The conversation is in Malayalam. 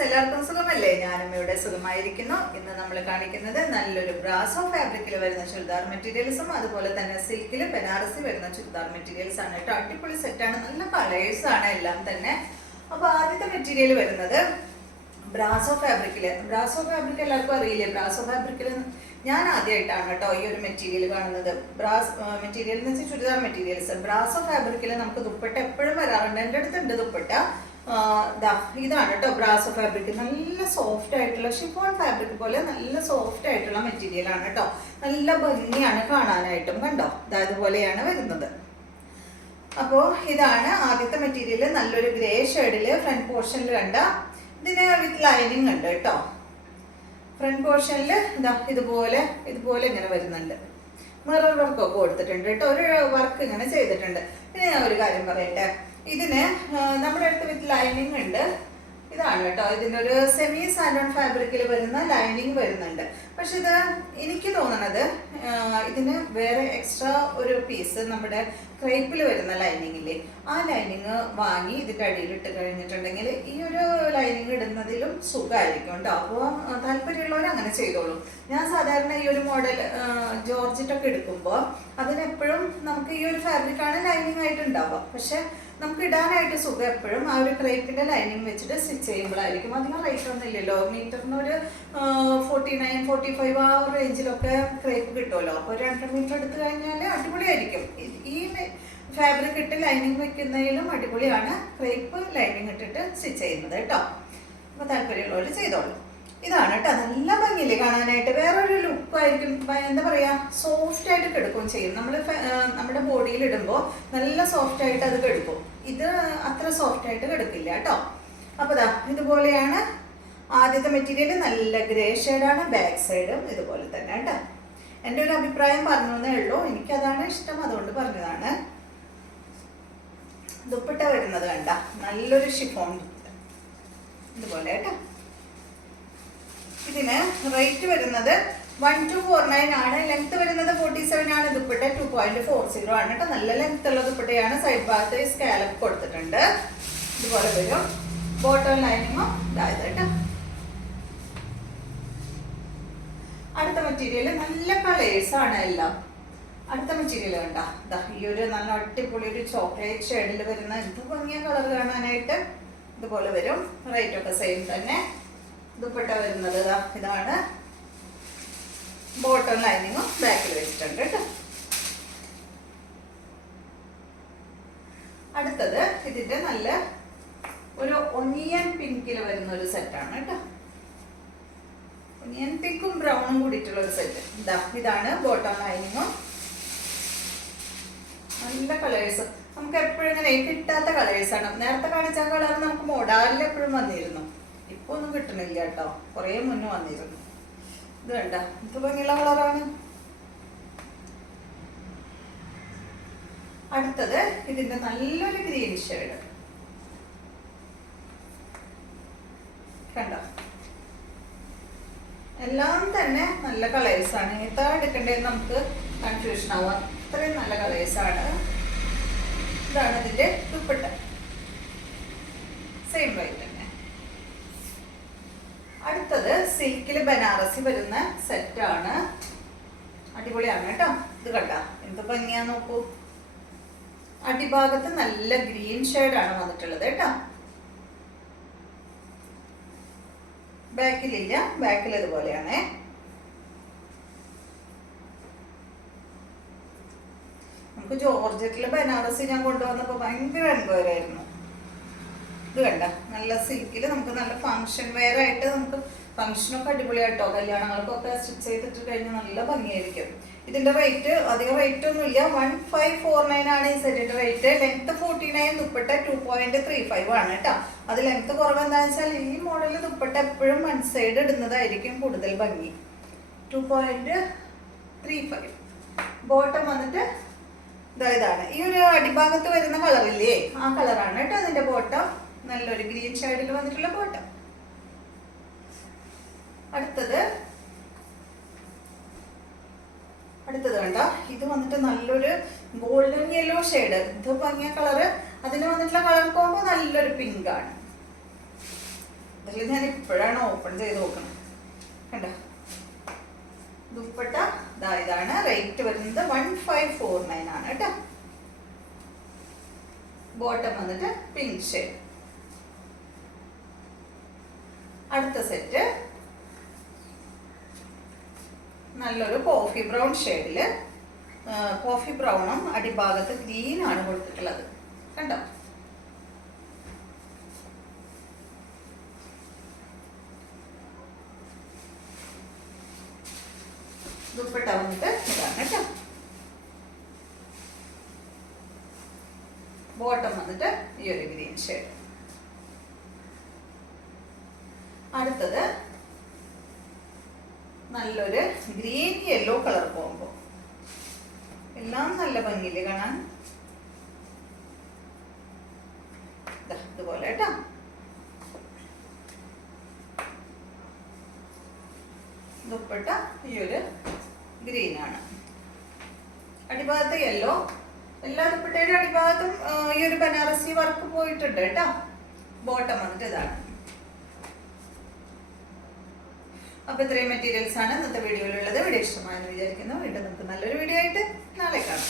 ഫ്രണ്ട്സ്, എല്ലാവർക്കും സുഖമല്ലേ? ഞാനും ഇവിടെ സുഖമായിരിക്കുന്നു. ഇന്ന് നമ്മൾ കാണിക്കുന്നത് നല്ലൊരു ബ്രാസോ ഫാബ്രിക്കിൽ വരുന്ന ചുരിദാർ മെറ്റീരിയൽസും അതുപോലെ തന്നെ സിൽക്കിൽ ബനാറസി വരുന്ന ചുരിദാർ മെറ്റീരിയൽസ് ആണ് കേട്ടോ. അടിപൊളി സെറ്റാണ്, നല്ല കളേഴ്സ് ആണ് എല്ലാം തന്നെ. അപ്പോൾ ആദ്യത്തെ മെറ്റീരിയൽ വരുന്നത് ബ്രാസോ ഫാബ്രിക്കിൽ എല്ലാവർക്കും അറിയില്ലേ? ബ്രാസോ ഫാബ്രിക്കിൽ ഞാൻ ആദ്യമായിട്ടാണ് കേട്ടോ ഈ ഒരു മെറ്റീരിയൽ കാണുന്നത്. മെറ്റീരിയൽ എന്ന് വെച്ചാൽ ചുരിദാർ മെറ്റീരിയൽസ്. ബ്രാസോ ഫാബ്രിക്കിൽ നമുക്ക് ദുപ്പട്ട എപ്പോഴും വരാറുണ്ട്, എൻ്റെ അടുത്തുണ്ട് ദുപ്പട്ട. ഇതാണ് കേട്ടോ ബ്രാസോ ഫാബ്രിക്. നല്ല സോഫ്റ്റ് ആയിട്ടുള്ള ഷിഫോൺ ഫാബ്രിക് പോലെ നല്ല സോഫ്റ്റ് ആയിട്ടുള്ള മെറ്റീരിയൽ ആണ് കേട്ടോ. നല്ല ഭംഗിയാണ് കാണാനായിട്ടും. കണ്ടോ, ഇതുപോലെയാണ് വരുന്നത്. അപ്പോൾ ഇതാണ് ആദ്യത്തെ മെറ്റീരിയൽ. നല്ലൊരു ഗ്രേ ഷെയ്ഡില് ഫ്രണ്ട് പോർഷനിൽ കണ്ട ഇതിന് വിത്ത് ലൈനിങ് ഉണ്ട് കേട്ടോ. ഫ്രണ്ട് പോർഷനിൽ ഇതുപോലെ ഇങ്ങനെ വരുന്നുണ്ട്. മിറർ വർക്കൊക്കെ കൊടുത്തിട്ടുണ്ട് കേട്ടോ. ഒരു വർക്ക് ഇങ്ങനെ ചെയ്തിട്ടുണ്ട്. പിന്നെ ഞാൻ ഒരു കാര്യം പറയട്ടെ, ഇതിന് നമ്മുടെ അടുത്ത് വിത്ത് ലൈനിങ് ഉണ്ട്. ഇതാണ് കേട്ടോ, ഇതിനൊരു സെമി സാൻഡോൺ ഫാബ്രിക്കിൽ വരുന്ന ലൈനിങ് വരുന്നുണ്ട്. പക്ഷെ ഇത് എനിക്ക് തോന്നണത് ഇതിന് വേറെ എക്സ്ട്രാ ഒരു പീസ് നമ്മുടെ ക്രേപ്പിൽ വരുന്ന ലൈനിങ്ങില്ലേ, ആ ലൈനിങ് വാങ്ങി ഇതിൻ്റെ അടിയിൽ ഇട്ട് കഴിഞ്ഞിട്ടുണ്ടെങ്കിൽ ഈ ഒരു ലൈനിങ് ഇടുന്നതിലും സുഖമായിരിക്കും കേട്ടോ. അപ്പോൾ താല്പര്യമുള്ളവർ അങ്ങനെ ചെയ്തോളൂ. ഞാൻ സാധാരണ ഈ ഒരു മോഡൽ ജോർജറ്റൊക്കെ എടുക്കുമ്പോൾ അതിനെപ്പോഴും നമുക്ക് ഈ ഒരു ഫാബ്രിക്കാണ് ലൈനിങ് ആയിട്ട് ഉണ്ടാവുക. പക്ഷെ നമുക്ക് ഇടാനായിട്ട് സുഖം എപ്പോഴും ആ ഒരു ക്രേപ്പിൻ്റെ ലൈനിങ് വെച്ചിട്ട് സ്റ്റിച്ച് ചെയ്യുമ്പോഴായിരിക്കും. അധികം റേറ്റ് ഒന്നും ഇല്ലല്ലോ, മീറ്ററിന് ഒരു 49-45 ആ റേഞ്ചിലൊക്കെ ക്രേപ്പ് കിട്ടുമല്ലോ. അപ്പോൾ 2 മീറ്റർ എടുത്തു കഴിഞ്ഞാൽ അടിപൊളിയായിരിക്കും. ഈ ഫാബ്രിക് ഇട്ട് ലൈനിങ് വെക്കുന്നതിലും അടിപൊളിയാണ് ക്രേപ്പ് ലൈനിങ് ഇട്ടിട്ട് സ്റ്റിച്ച് ചെയ്യുന്നത് കേട്ടോ. അപ്പോൾ താല്പര്യമുള്ളവർ ചെയ്തോളൂ. ഇതാണ് കേട്ടോ, നല്ല ഭംഗിയില്ലേ കാണാനായിട്ട്. വേറൊരു ലുക്കായിരിക്കും. എന്താ പറയുക, സോഫ്റ്റ് ആയിട്ട് കിടക്കുകയും ചെയ്യും. നമ്മൾ നമ്മുടെ ബോഡിയിൽ ഇടുമ്പോൾ നല്ല സോഫ്റ്റ് ആയിട്ട് അത് കിടക്കും. ഇത് അത്ര സോഫ്റ്റ് ആയിട്ട് കിടക്കില്ല കേട്ടോ. അപ്പോൾ ഇതുപോലെയാണ് ആദ്യത്തെ മെറ്റീരിയൽ. നല്ല ഗ്രേ ഷെയ്ഡാണ്. ബാക്ക് സൈഡും ഇതുപോലെ തന്നെ കേട്ടോ. എൻ്റെ ഒരു അഭിപ്രായം പറഞ്ഞേ ഉള്ളൂ, എനിക്കതാണ് ഇഷ്ടം, അതുകൊണ്ട് പറഞ്ഞതാണ്. ദുപ്പട്ട വരുന്നത് കണ്ട നല്ലൊരു ഷിഫോൺ ഇതുപോലെ കേട്ടോ. ഇതിന് റേറ്റ് വരുന്നത് 1249 ആണ്. ലെങ്ത് വരുന്നത് 47 ആണ്. ദുപ്പട്ട 2.40 ആണ് കേട്ടോ. നല്ല ലെങ്ത് ഉള്ള ദുപ്പട്ടയാണ്. സൈഡ് ഭാഗത്ത് സ്കാലപ്പ് കൊടുത്തിട്ടുണ്ട്. ഇതുപോലെ വരും. ബോട്ടം ലൈനിങ്ങും ഇതായത് കേട്ടോ. അടുത്ത മെറ്റീരിയൽ നല്ല കളേഴ്സ് ആണ് എല്ലാം. അടുത്ത മെറ്റീരിയൽ കണ്ട ഈ ഒരു നല്ല അടിപൊളി ഒരു ചോക്ലേറ്റ് ഷെയ്ഡിൽ വരുന്ന എന്ത് ഭംഗിയ കളർ കാണാനായിട്ട്. ഇതുപോലെ വരും. റേറ്റ് ഒക്കെ സെയിം തന്നെ. ദുപ്പട്ട വരുന്നത് ഇതാണ്. ബോട്ടം ലൈനിങ്ങും ബാക്കിൽ വെച്ചിട്ടുണ്ട് കേട്ടോ. അടുത്തത് ഇതിന്റെ നല്ല ഒരു ഒനിയൻ പിങ്കിൽ വരുന്ന ഒരു സെറ്റാണ് കേട്ടോ. ഒനിയൻ പിങ്കും ബ്രൗണും കൂടിയിട്ടുള്ള ഒരു സെറ്റ്. ഇതാണ് ബോട്ടം ലൈനിങ്ങും. നല്ല കളേഴ്സ്, നമുക്ക് എപ്പോഴും ഇങ്ങനെ കിട്ടാത്ത കളേഴ്സാണ്. നേരത്തെ കാണിച്ച കളർ നമുക്ക് മോഡാലിൽ എപ്പോഴും വന്നിരുന്നു. ഇപ്പൊ ഒന്നും കിട്ടണില്ല കേട്ടോ, കുറേ മുന്നേ വന്നിരുന്നു. ഇത് വേണ്ട, ഇത് ഭംഗിയുള്ള കളറാണ്. അടുത്തത് ഇതിന്റെ നല്ലൊരു ഗ്രീൻ ഷെയ്ഡ് കണ്ടോ. എല്ലാം തന്നെ നല്ല കളേഴ്സാണ്. ഏതാ എടുക്കേണ്ടത് നമുക്ക് കൺഫ്യൂഷൻ ആവാം, അത്രയും നല്ല കളേഴ്സാണ്. ഇതാണ് ഇതിന്റെ ദുപ്പട്ട. സെയിം റേറ്റ് തന്നെ. അടുത്തത് സിൽക്കിൽ ബനാറസി വരുന്ന സെറ്റാണ്. അടിപൊളിയാണ് കേട്ടോ. ഇത് കണ്ട എന്ത് ഭംഗിയാ നോക്കൂ. അടിഭാഗത്ത് നല്ല ഗ്രീൻ ഷെയ്ഡാണ് വന്നിട്ടുള്ളത് കേട്ടോ. ബാക്കിലില്ല, ബാക്കിൽ ഇതുപോലെയാണേ. നമുക്ക് ജോർജറ്റില് ബനാറസി ഞാൻ കൊണ്ടുവന്നപ്പോൾ ഭയങ്കര എൻക്വയറി ആയിരുന്നു. ഇത് കണ്ട നല്ല സിൽക്കിൽ നമുക്ക് നല്ല ഫംഗ്ഷൻ വെയർ ആയിട്ട് നമുക്ക് ഫംഗ്ഷനൊക്കെ അടിപൊളിയായിട്ടോ. കല്യാണങ്ങൾക്കൊക്കെ സ്റ്റിച്ച് ചെയ്തിട്ട് കഴിഞ്ഞാൽ നല്ല ഭംഗിയായിരിക്കും. ഇതിന്റെ റേറ്റ് അധികം റേറ്റ് ഒന്നുമില്ല. 1549 ആണ് ഈ സെറ്റിന്റെ റേറ്റ്. ലെങ്ത് 49, ദുപ്പട്ട 2.35 ആണ് കേട്ടോ. അത് ലെങ്ത് കുറവ് എന്താണെന്ന് വെച്ചാൽ ഈ മോഡലിൽ ദുപ്പട്ട എപ്പോഴും വൺ സൈഡ് ഇടുന്നതായിരിക്കും കൂടുതൽ ഭംഗി. 2.35. ബോട്ടം വന്നിട്ട് ഇതാണ്. ഈ ഒരു അടിഭാഗത്ത് വരുന്ന കളറില്ലേ, ആ കളറാണ് കേട്ടോ അതിന്റെ ബോട്ടം. നല്ലൊരു ഗ്രീൻ ഷെയ്ഡിൽ വന്നിട്ടുള്ള ബോട്ടം. അടുത്തത് കണ്ടോ, ഇത് വന്നിട്ട് നല്ലൊരു ഗോൾഡൻ യെല്ലോ ഷെയ്ഡ്. ഇത് ഭംഗിയ കളറ്. അതിന് വന്നിട്ടുള്ള കളർ കോമ്പോ നല്ലൊരു പിങ്ക് ആണ്. സത്യത്തിൽ ഞാൻ ഇപ്പോഴാണ് ഓപ്പൺ ചെയ്ത് നോക്കണം. കണ്ടോ ദുപ്പട്ട ഇതാണ്. റേറ്റ് വരുന്നത് 1549 ആണ് കേട്ടോ. ബോട്ടം വന്നിട്ട് പിങ്ക് ഷെയ്ഡ്. അടുത്ത സെറ്റ് നല്ലൊരു കോഫി ബ്രൗൺ ഷെയ്ഡില്, കോഫി ബ്രൗണും അടിഭാഗത്ത് ഗ്രീൻ ആണ് കൊടുത്തിട്ടുള്ളത്. കണ്ടോ ദുപ്പട്ട വന്നിട്ട് ഇതാണ് കേട്ടോ. ബോട്ടം വന്നിട്ട് ഈ ഒരു ഗ്രീൻ ഷെയ്ഡ്. അടുത്തത് നല്ലൊരു ഗ്രീൻ യെല്ലോ കളർ കോംബോ. എല്ലാം നല്ല ഭംഗിയില് കാണാൻ. ഇതുപോലെ കേട്ടോ. ദുപ്പട്ട ഈ ഒരു ഗ്രീൻ ആണ്. അടിഭാഗത്ത് യെല്ലോ. എല്ലാ ദുപ്പട്ടയുടെ അടിഭാഗത്തും ഈ ഒരു ബനാറസി വർക്ക് പോയിട്ടുണ്ട് കേട്ടോ. ബോട്ടം വന്നിട്ട് ഇതാണ്. അപ്പൊ ഇത്രയും മെറ്റീരിയൽസ് ആണ് ഇന്നത്തെ വീഡിയോയിലുള്ളത്. വീഡിയോ ഇഷ്ടമായെന്ന് വിചാരിക്കുന്നു. വീണ്ടും നമുക്ക് നല്ലൊരു വീഡിയോ ആയിട്ട് നാളെ കാണാം.